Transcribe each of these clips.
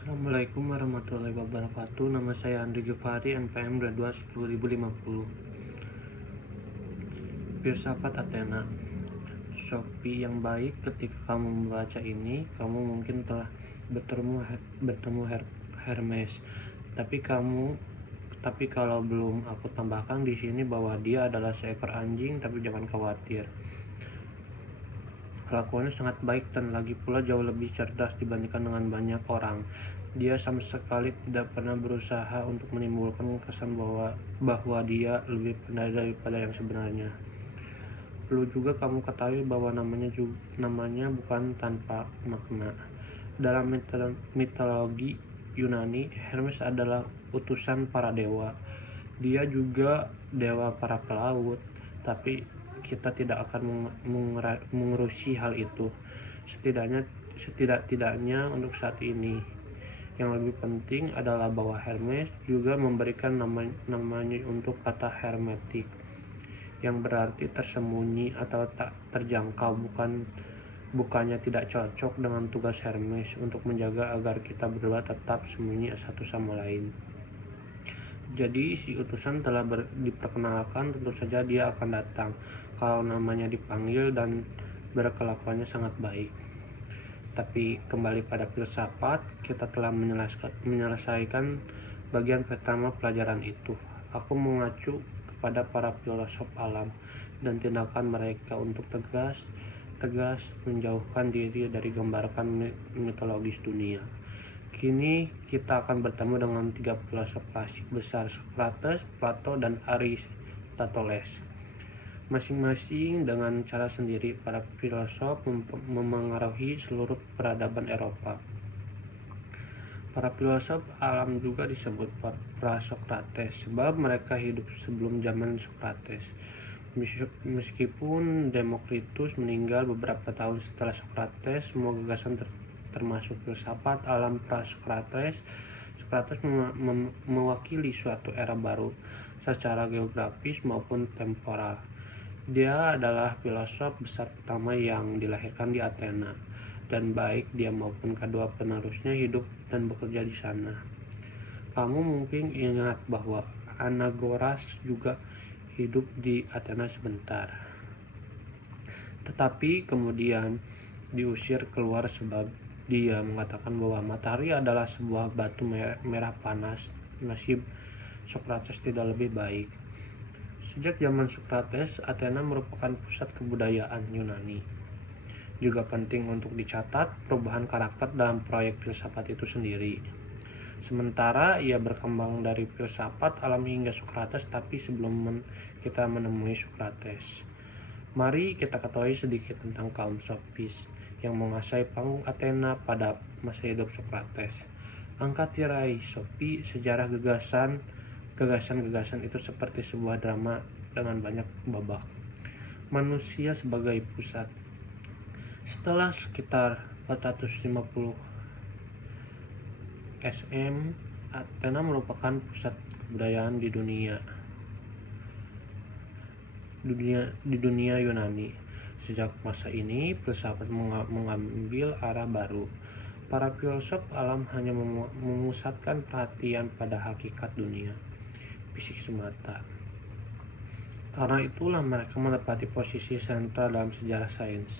Assalamualaikum warahmatullahi wabarakatuh. Nama saya Andri Givari, NPM Graduat 10050. Filsafat Athena. Sophie yang baik, ketika kamu membaca ini, kamu mungkin telah bertemu Hermes. Tapi kalau belum, aku tambahkan di sini bahwa dia adalah seekor anjing, tapi jangan khawatir. Kelakuannya sangat baik dan lagi pula jauh lebih cerdas dibandingkan dengan banyak orang. Dia sama sekali tidak pernah berusaha untuk menimbulkan kesan bahwa dia lebih pandai daripada yang sebenarnya. Perlu juga kamu ketahui bahwa namanya bukan tanpa makna. Dalam mitologi Yunani, Hermes adalah utusan para dewa. Dia juga dewa para pelaut, tapi kita tidak akan mengurusi hal itu, setidak-tidaknya untuk saat ini. Yang lebih penting adalah bahwa Hermes juga memberikan namanya untuk kata hermetik, yang berarti tersembunyi atau tak terjangkau. Bukannya tidak cocok dengan tugas Hermes untuk menjaga agar kita berdua tetap sembunyi satu sama lain. Jadi si utusan telah diperkenalkan, tentu saja dia akan datang kalau namanya dipanggil dan berkelakuannya sangat baik. Tapi kembali pada filsafat, kita telah menyelesaikan bagian pertama pelajaran itu. Aku mengacu kepada para filosof alam dan tindakan mereka untuk tegas menjauhkan diri dari gambaran mitologis dunia. Kini kita akan bertemu dengan tiga filosof klasik besar, Socrates, Plato, dan Aristoteles. Masing-masing dengan cara sendiri, para filosof memengaruhi seluruh peradaban Eropa. Para filosof alam juga disebut pra-Sokrates sebab mereka hidup sebelum zaman Socrates. Meskipun Demokritus meninggal beberapa tahun setelah Socrates, semua gagasan termasuk filsafat alam pra-Socrates mewakili suatu era baru secara geografis maupun temporal. Dia adalah filosof besar pertama yang dilahirkan di Athena, dan baik dia maupun kedua penerusnya hidup dan bekerja di sana. Kamu mungkin ingat bahwa Anagoras juga hidup di Athena sebentar, tetapi kemudian diusir keluar sebab dia mengatakan bahwa matahari adalah sebuah batu merah panas. Nasib Socrates tidak lebih baik. Sejak zaman Socrates, Athena merupakan pusat kebudayaan Yunani. Juga penting untuk dicatat perubahan karakter dalam proyek filsafat itu sendiri. Sementara ia berkembang dari filsafat alam hingga Socrates, tapi sebelum kita menemui Socrates, mari kita ketahui sedikit tentang kaum Sofis yang menguasai panggung Athena pada masa hidup Socrates. Angkat tirai Sophie, sejarah gagasan itu seperti sebuah drama dengan banyak babak. Manusia sebagai pusat. Setelah sekitar 450 SM, Athena merupakan pusat kebudayaan di dunia Yunani. Sejak masa ini, filsafat mengambil arah baru. Para filosof alam hanya memusatkan perhatian pada hakikat dunia, fisik semata. Karena itulah mereka menempati posisi sentral dalam sejarah sains.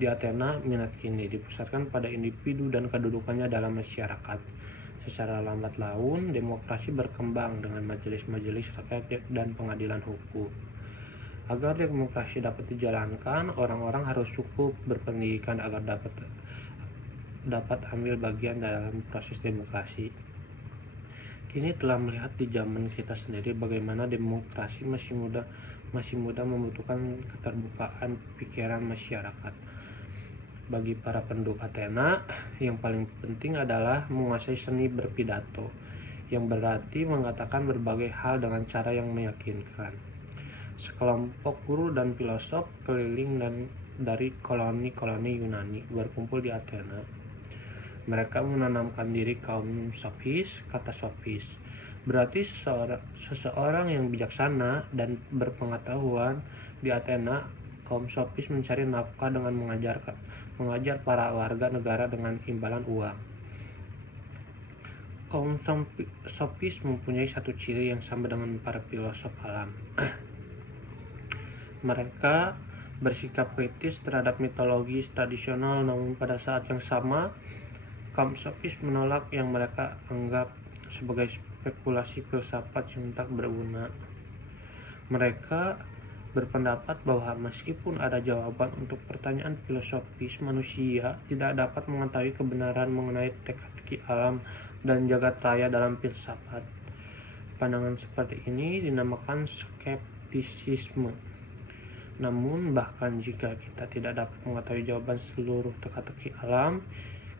Di Athena, minat kini dipusatkan pada individu dan kedudukannya dalam masyarakat. Secara lambat laun, demokrasi berkembang dengan majelis-majelis rakyat dan pengadilan hukum. Agar demokrasi dapat dijalankan, orang-orang harus cukup berpendidikan agar dapat ambil bagian dalam proses demokrasi. Kini telah melihat di zaman kita sendiri bagaimana demokrasi masih mudah membutuhkan keterbukaan pikiran masyarakat. Bagi para penduduk Athena, yang paling penting adalah menguasai seni berpidato, yang berarti mengatakan berbagai hal dengan cara yang meyakinkan. Sekelompok guru dan filosof keliling dari koloni-koloni Yunani berkumpul di Athena. Mereka menanamkan diri kaum Sofis. Kata Sofis berarti seseorang yang bijaksana dan berpengetahuan. Di Athena, kaum Sofis mencari nafkah dengan mengajar para warga negara dengan imbalan uang. Kaum sofis mempunyai satu ciri yang sama dengan para filosof alam. Mereka bersikap kritis terhadap mitologi tradisional, namun pada saat yang sama, kaum sofis menolak yang mereka anggap sebagai spekulasi filsafat yang tak berguna. Mereka berpendapat bahwa meskipun ada jawaban untuk pertanyaan filosofis, manusia tidak dapat mengetahui kebenaran mengenai teka-teki alam dan jagat raya dalam filsafat. Pandangan seperti ini dinamakan skeptisisme. Namun, bahkan jika kita tidak dapat mengetahui jawaban seluruh teka-teki alam,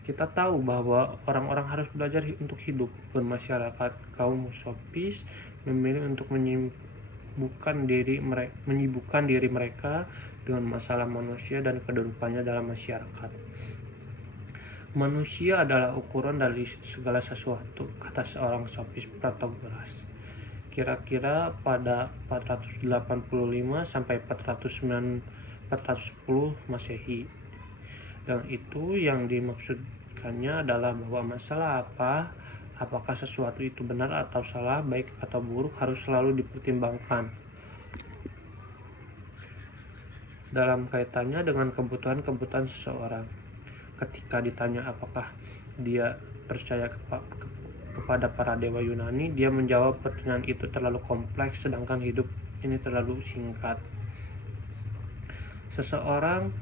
kita tahu bahwa orang-orang harus belajar untuk hidup bermasyarakat. Kaum sofis memilih untuk menyibukkan diri mereka dengan masalah manusia dan kedudukannya dalam masyarakat. Manusia adalah ukuran dari segala sesuatu, kata seorang sofis Protagoras. Kira-kira pada 485 sampai 410 Masehi. Dan itu yang dimaksudkannya adalah bahwa masalah apakah sesuatu itu benar atau salah, baik atau buruk, harus selalu dipertimbangkan dalam kaitannya dengan kebutuhan-kebutuhan seseorang. Ketika ditanya apakah dia percaya kepada para dewa Yunani, dia menjawab pertanyaan itu terlalu kompleks, sedangkan hidup ini terlalu singkat. Seseorang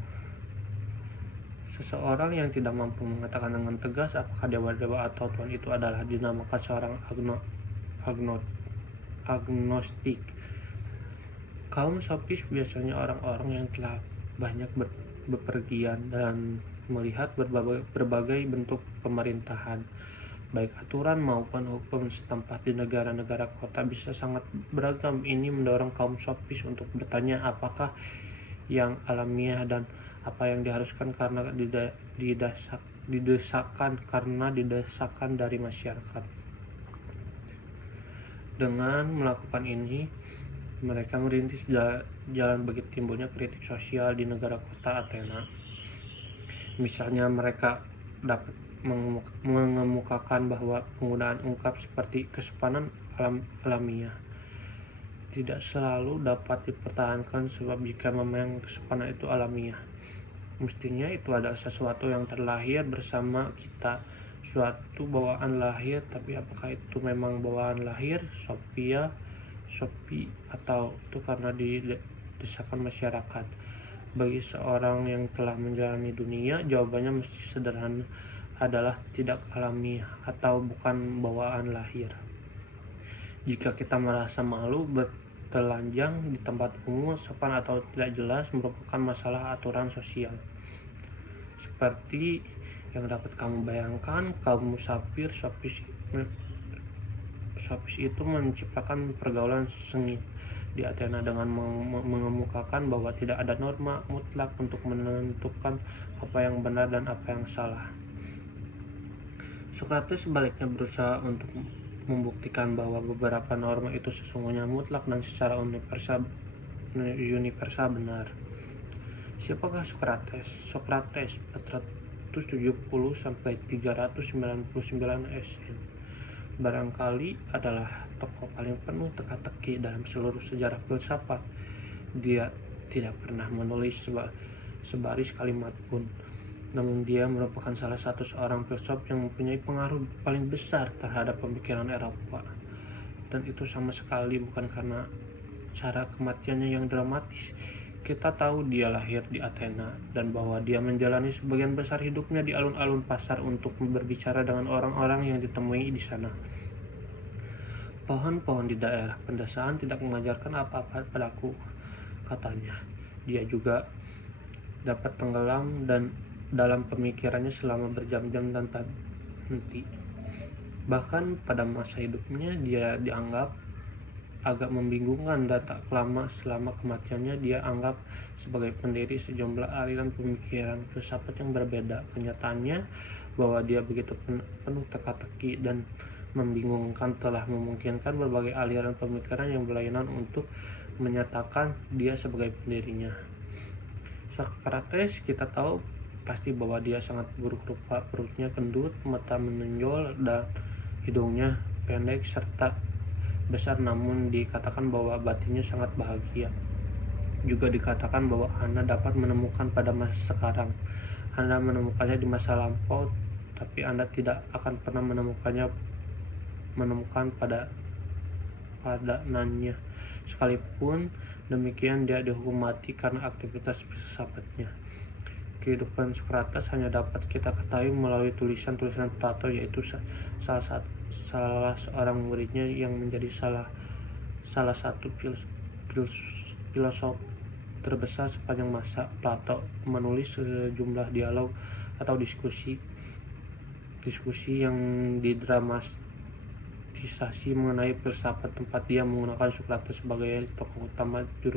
yang tidak mampu mengatakan dengan tegas apakah dewa-dewa atau Tuhan itu adalah dinamakan seorang agnostik. Kaum sofis biasanya orang-orang yang telah banyak bepergian dan melihat berbagai bentuk pemerintahan, baik aturan maupun hukum setempat di negara-negara kota bisa sangat beragam. Ini mendorong kaum sofis untuk bertanya apakah yang alamiah dan apa yang diharuskan karena didesakan dari masyarakat. Dengan melakukan ini, mereka merintis jalan bagi timbulnya kritik sosial di negara kota Athena. Misalnya, mereka dapat mengemukakan bahwa penggunaan ungkap seperti kesopanan alamiah tidak selalu dapat dipertahankan, sebab jika memang kesopanan itu alamiah, mestinya itu adalah sesuatu yang terlahir bersama kita, suatu bawaan lahir. Tapi apakah itu memang bawaan lahir, sopi, atau itu karena didesakan masyarakat? Bagi seorang yang telah menjalani dunia, jawabannya mesti sederhana, adalah tidak alamiah atau bukan bawaan lahir. Jika kita merasa malu bertelanjang di tempat umum, sopan atau tidak jelas, merupakan masalah aturan sosial. Seperti yang dapat kamu bayangkan, kaum musafir sofis itu menciptakan pergaulan sengit di Athena dengan mengemukakan bahwa tidak ada norma mutlak untuk menentukan apa yang benar dan apa yang salah. Sokrates sebaliknya berusaha untuk membuktikan bahwa beberapa norma itu sesungguhnya mutlak dan secara universal benar. Siapakah Sokrates? Sokrates 470 sampai 399 SN barangkali adalah tokoh paling penuh teka-teki dalam seluruh sejarah filsafat. Dia tidak pernah menulis sebaris kalimat pun, namun dia merupakan salah satu seorang filsuf yang mempunyai pengaruh paling besar terhadap pemikiran Eropa. Dan itu sama sekali bukan karena cara kematiannya yang dramatis. Kita tahu dia lahir di Athena dan bahwa dia menjalani sebagian besar hidupnya di alun-alun pasar untuk berbicara dengan orang-orang yang ditemui di sana. Pohon-pohon di daerah pedesaan tidak mengajarkan apa-apa padaku, katanya. Dia juga dapat tenggelam dan dalam pemikirannya selama berjam-jam tanpa henti. Bahkan pada masa hidupnya dia dianggap agak membingungkan, dan tak lama selama kematiannya dia anggap sebagai pendiri sejumlah aliran pemikiran filsafat yang berbeda. Kenyataannya bahwa dia begitu penuh teka-teki dan membingungkan telah memungkinkan berbagai aliran pemikiran yang berlainan untuk menyatakan dia sebagai pendirinya. Sokrates kita tahu pasti bahwa dia sangat buruk rupa, perutnya kendut, mata menonjol, dan hidungnya pendek serta besar, namun dikatakan bahwa batinnya sangat bahagia. Juga dikatakan bahwa Anda dapat menemukan pada masa sekarang. Anda menemukannya di masa lampau, tapi Anda tidak akan pernah menemukan padanannya. Sekalipun demikian, dia dihukum mati karena aktivitas filsafatnya. Kehidupan Socrates hanya dapat kita ketahui melalui tulisan-tulisan Plato, yaitu salah seorang muridnya yang menjadi salah satu filosof terbesar sepanjang masa. Plato menulis sejumlah dialog atau diskusi yang didramatisasi mengenai filsafat, tempat dia menggunakan Socrates sebagai tokoh utama juru